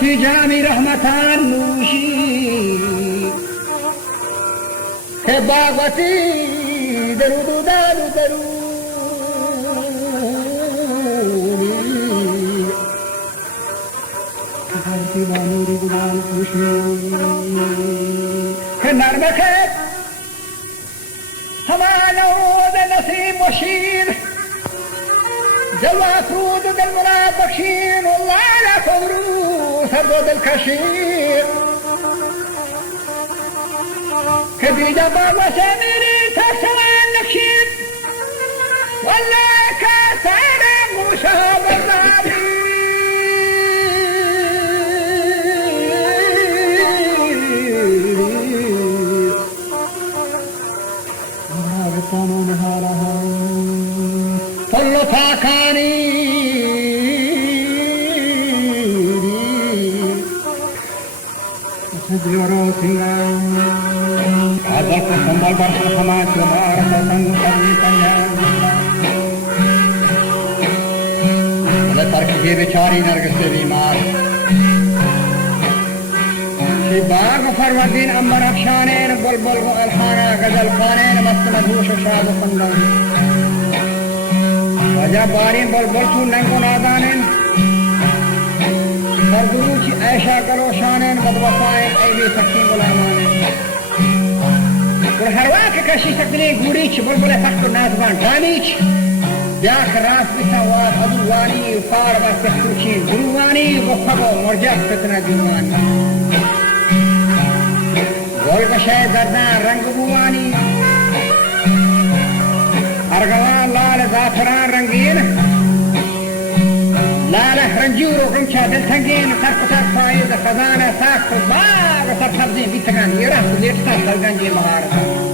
في جامي رحمتان نوشي كباغتي درود دالو دروني كهرتي بانوري قدان خوشي كنار مكت همانو بنسيم وشير جوا فرود بالمراد بخشين والله لا تضروا سردود الكشير كبيدة بابا سميري تسوان نكشير ولا كاسر مشاب الرابي ورابطان نهارها طلو فاكاني سجورو سنگام آزاد کو سنبھال برس سماج ومارا سنگ سنگ سنگام ولا ترک کے بیچاری نرگس سے بیمار شباغ فروردین امبر افشانین بلبل و الحانا غزل خانین مست مدهوش و شاد و خندان وجہ بارین بلبل تو ننگو نادانین سردروچی عیشہ کرو شانین بدوفائن ایوی سکین غلامانین اور ہر واقع کشی سکنے گوریچ بلبل تخت و نازوان دامیچ بیاخ راس بسواد ادوانی فار و سختوچین گروانی وفق و مرجع فتنہ دیوانی گول کشای زردان رنگ بوانی ارغوان لال زعفران رنگین لاله رنجور و غمچه دلتنگین سرپتر فایز خزانه ساخت و باغ و سرسبزین بیتگان یره و لیفتا سلگنجی مهارتا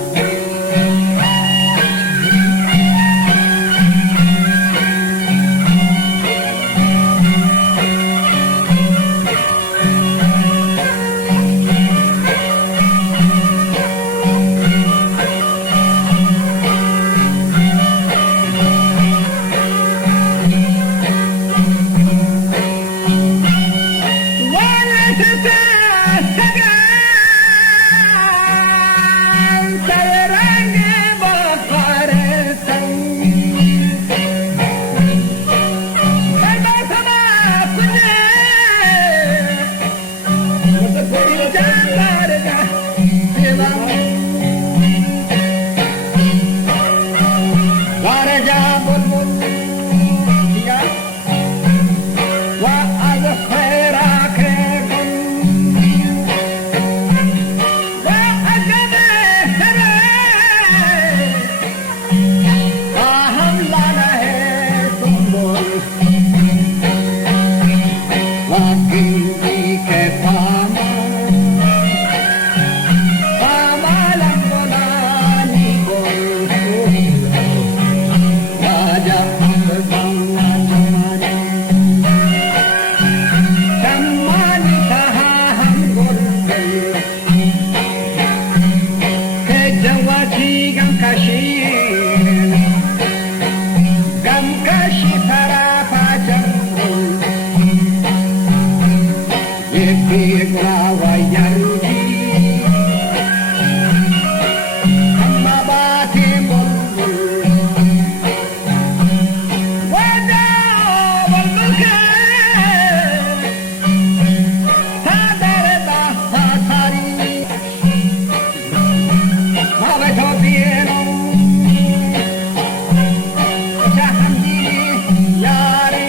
gola wayarji amma bati bulbul wada bulbulke sadar da hatari mave to pieno jahamdi yari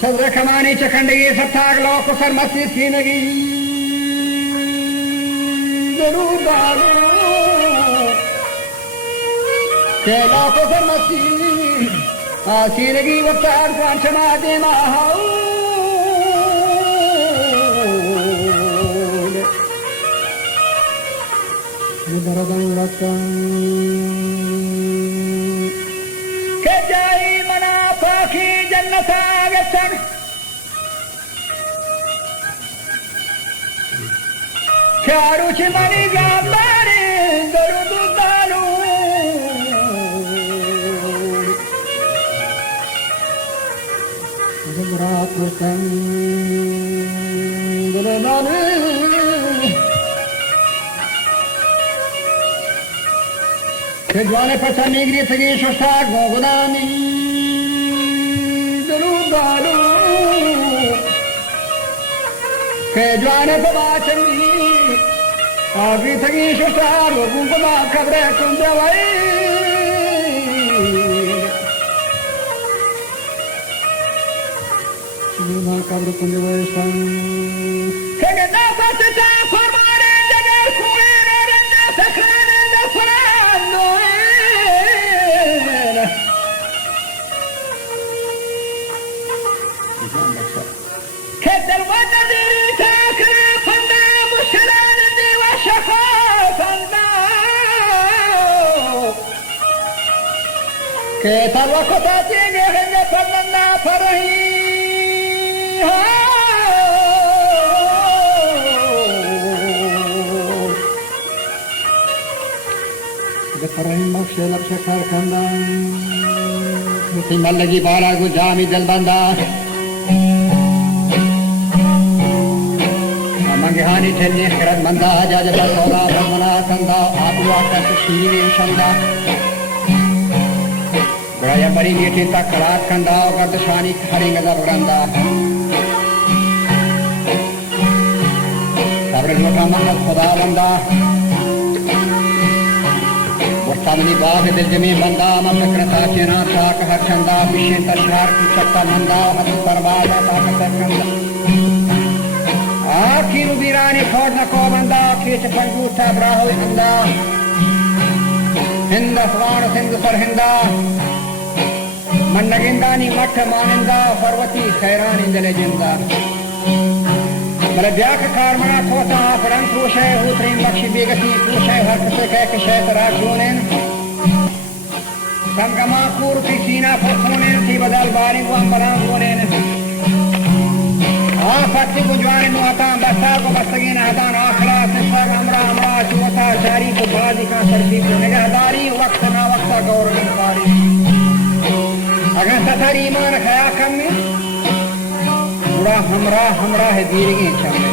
صدر کمانی چکندگی ستاگ لوک سر مسجد سینگی درود دارو کہ لوک سر مسجد سینگی وقتار قرآن شما دیما حول ندردن لکن کہ جائی منا پاکی جنت آگتن چارو چی منی گامداری درود دالو زمرات وکن دلنانی که جوان پسا میگری تگی شستاک موگدانی درود دالو که جوان پبا چنگی آگری تگی شستار وگون پبا کبره کنده وی چیما کبره کنده ویشتن که گنده پستا فرمانه جگر کوئی رنده سکرانه دفران دوئین که در وجدی تاکر فنده مشکلان دی و شخا فنده که تر وقتا تیگه هنگه فرنده فرهی فرهیم بخش لب شکر کندن کسی ملگی بارا گو جامی دل بندن منگهانی چنی خرد مندا جاجتا سولا برمنا کندا آبوا کس شیوی شندا گرایا بری میٹی تک کلات کندا و گردشانی کھرینگ دا برندا صبر لوٹا منت خدا بندا وستامنی باغ دل جمی بندا مفکرتا چینا شاک ہر چندا بشین تشہار کی چکتا نندا حد پرواز طاقت کندا آخی رو بیرانی کھوڑ نکو بندا کھیچ پنجو تا براہوی اندا Hind स्वाण Sindh सरहिंदा मन नगिंदानी मठ मानिंदा पर्वती खैरान इंदले जिंदा मरे ब्याख कारमना खोता पड़न पूछे उतरी बख्शी बेगसी पूछे हक से कह के शैत राजूनेन संगमा पूर की सीना फसूनेन थी बदल बारी को अंबरान गोनेन फट्टी गुजवान मुहता बस्ता को बस्तगीन हदान आखला सिस्सा अमरा अमरा चुवता जारी को बाजी का सरकी को निगहदारी वक्त ना वक्त गौर निकारी अगर सतर ईमान खया कम में बुरा हमरा हमरा है दीरगी चमने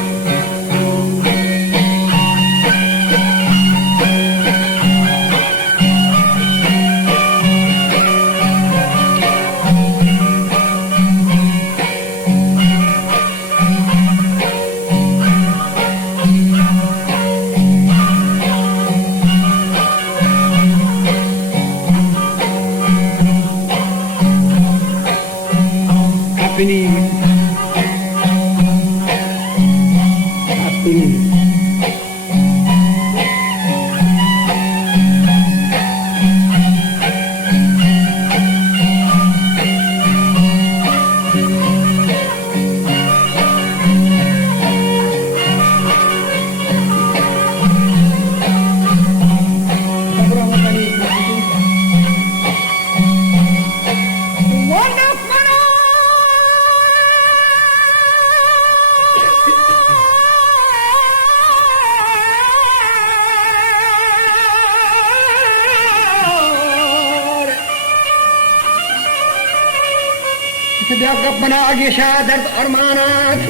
बना आगे दर्द अरमानात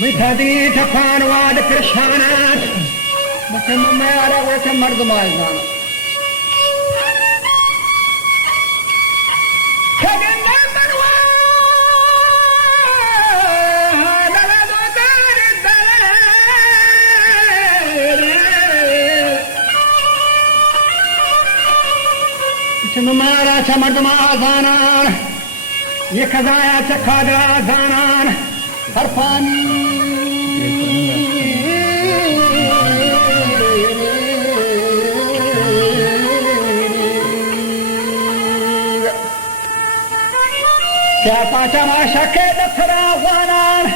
मिठादी ठफान वाद कृष्णानात मुझे मैं आ रहा वैसे मर्द मालदान मारा मर्द माजानान ये खजाया चखादरा जानान हर पानी क्या पाचा माशा के दफरा जानान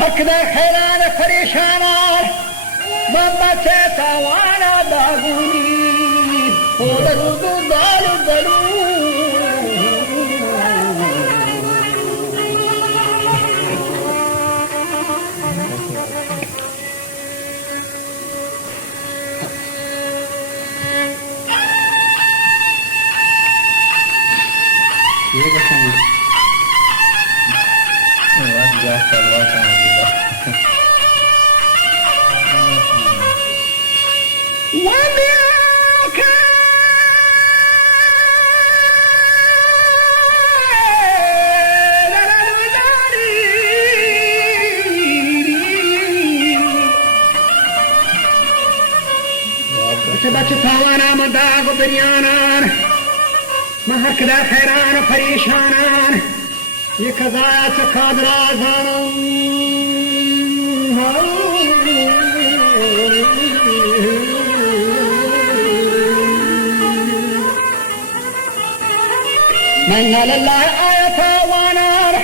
हक दे खैरान परेशानान बम्बा से तावाना दागुनी ओ दरू दारू दरू ये बताएं जा चलवा चाहिए बच थावाना मदा को दरियानान महकदा खैरान परेशानान ये खजाया चखादरा जानान من لله آية ونار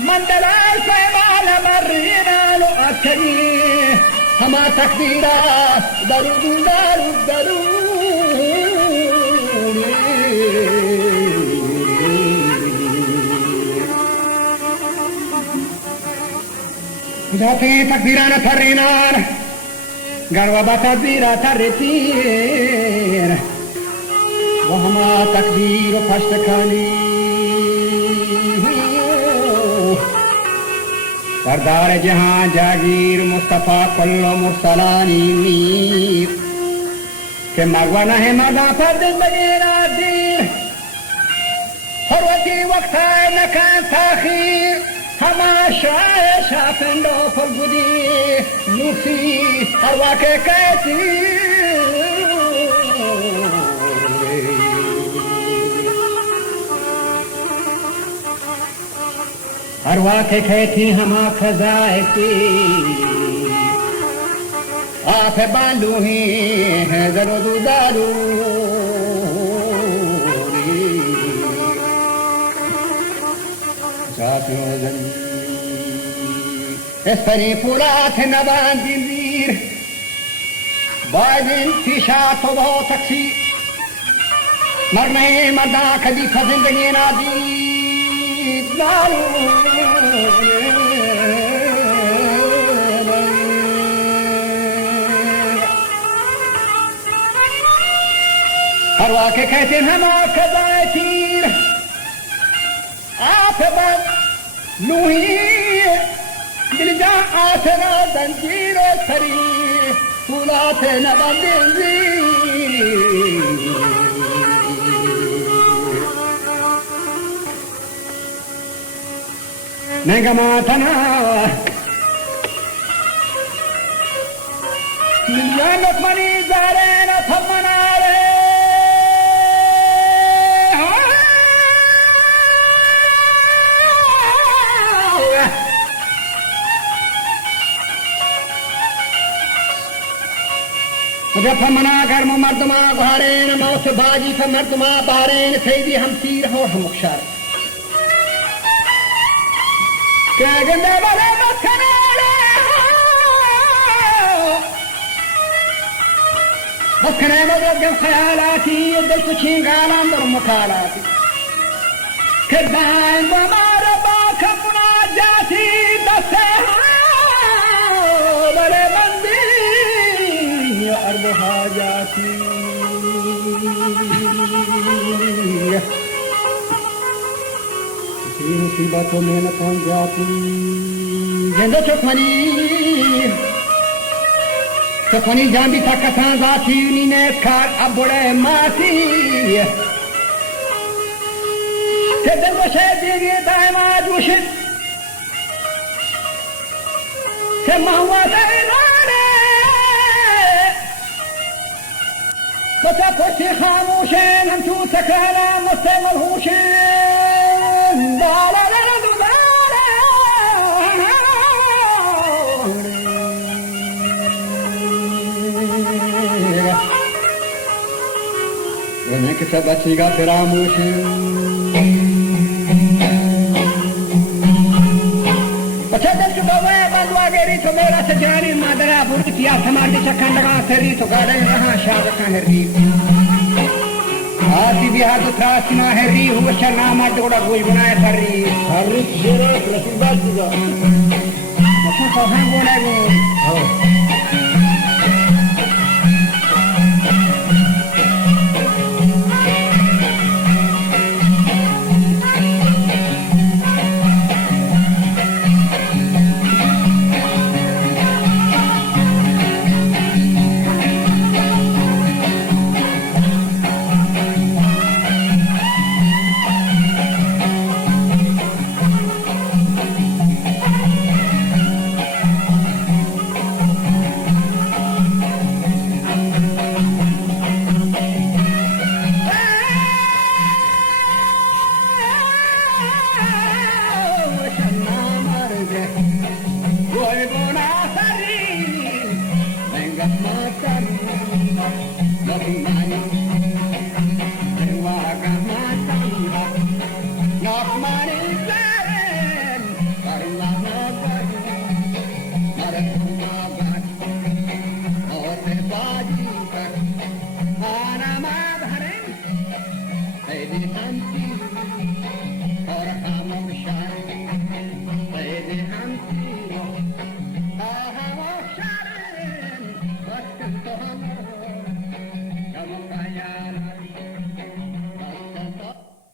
من دلال فيمال مرينا لؤكني هما تكبيرا درود درود درود داتي تكبيرا ترينار غروا تكبيرا ترتير وهما تكبير فاشتكاني सरदार जहां जागीर मुस्तफा कुल्लो मुर्सलानी मीर के मगवाना है मदा पर जिंदगी नादीर हर वक्त है नकान ताखीर हमा शाय शाफंडो फलगुदी नूसी हर वाके कहती हर वाके कहती हमा खजाए की आप बांधू ही है जरो दारू Esperi fulat naban dindir Bazen fisha tobo taksi Marne marda kadi zindagi nadi Daru हर वाके कहते हैं हम खजाए तीर आप बस लूही दिल जा आसरा दंजीरो सरी फूला थे न बंदी नगमा तना मिलियन मनी जारे न थमना रे जब मना गर्म मर्दमा गुहारेन मौत बाजी का मर्दमा बारेन सैदी हम तीर हो हम मुक्षार क्या गंदे वाले मखने मखने मदद ख्यालाती दिल कुछ गाना अंदर मुखालाती किरदार हमारा बाख अपना जाती दसे बड़े बंदी अर्द हाजाती मुसीबतों में न पहुंच जाती जिंदो चुकमनी जांदी था कथा जाती नी खार अब बड़े माती के दिन को शायद ये दायमा जोशित के महुआ से बचा पोछे खामोशें हम तू सकराना मुझसे मलहूशें दाला दाला दाला वने के सब बचेगा फिर आमोशें बचा जब चुका हुआ है बंदवा गेरी तो मेरा सजानी मादरा बुरी किया समाधि चक्कर लगा तेरी तो गाड़े रहा शाद का है री आती भी हाथ उतरासी ना है री हुआ चलना मत थोड़ा कोई बनाए कर री हर जेरा प्रसिद्ध बात दिया अच्छा तो हम बोले वो Nothing